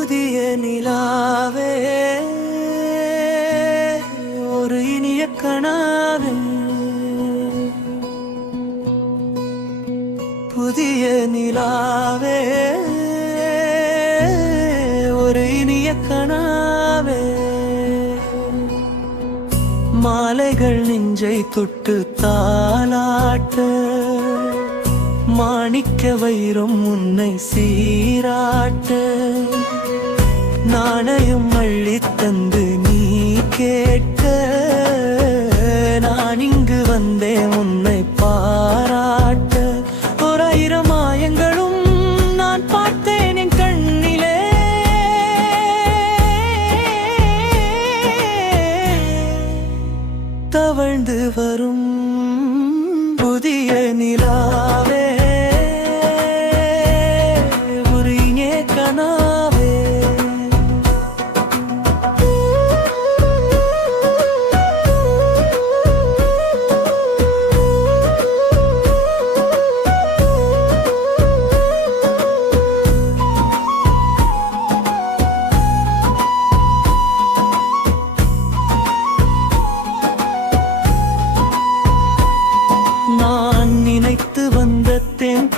புதிய நிலாவே ஒரு இனிய கனாவே. புதிய நிலாவே ஒரு இனிய கனாவே. மாலைகள் நெஞ்சை தொட்டு தாளாட்ட மாணிக்க வைரம் உன்னை சீராட்ட நாணயம் அள்ளி தந்து நீ கேட்க நான் இங்கு வந்தேன் உன்னை பாராட்ட. ஒரு மாயங்களும் நான் பார்த்தேன் என் கண்ணிலே. தவழ்ந்து வரும்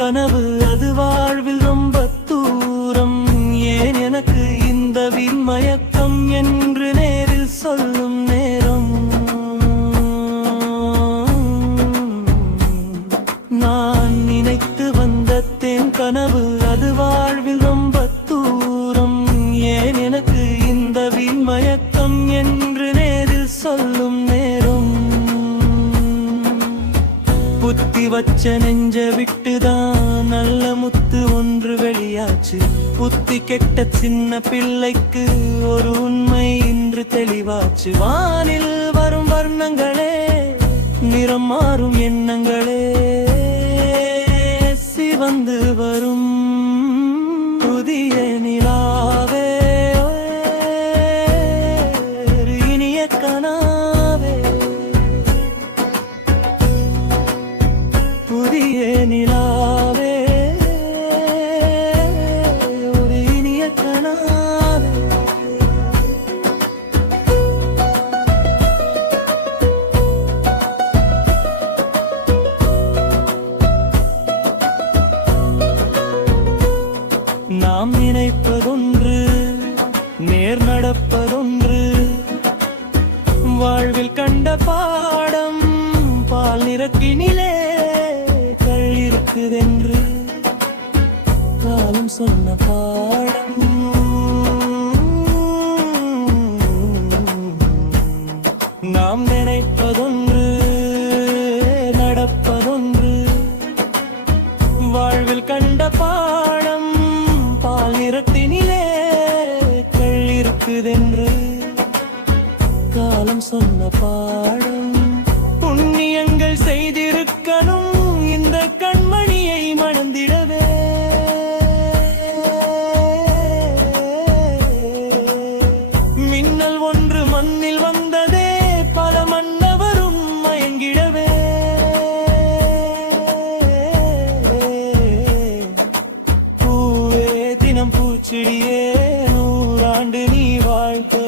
கனவு அது வாழ்வில் ரொம்ப தூரம். ஏன் எனக்கு இந்த மயக்கம் என்று நேரில் சொல்லும் நேரம்? நான் நினைத்து வந்த தேன் கனவு அது வாழ் புத்தி வச்ச நெஞ்ச விட்டுதான் நல்ல முத்து ஒன்று வெளியாச்சு. புத்தி கெட்ட சின்ன பிள்ளைக்கு ஒரு உண்மை இன்று தெளிவாச்சு. வானில் வரும் வர்ணங்களே நிறம் மாறும் எண்ணங்களே. சிவந்து வரும் நினைப்பதொன்று நேர் நடப்பதொன்று. வாழ்வில் கண்ட பாடம் பால் நிறக்கினிலே கள்ளிருக்குதென்று காலம் சொன்ன பாடம். இருக்குதென்று காலம் சொன்ன பாடம் புண்ணியங்கள் செய்திருக்கணும் இந்த ஆண்டு நீ வாழ்க்கவே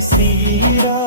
உன்னை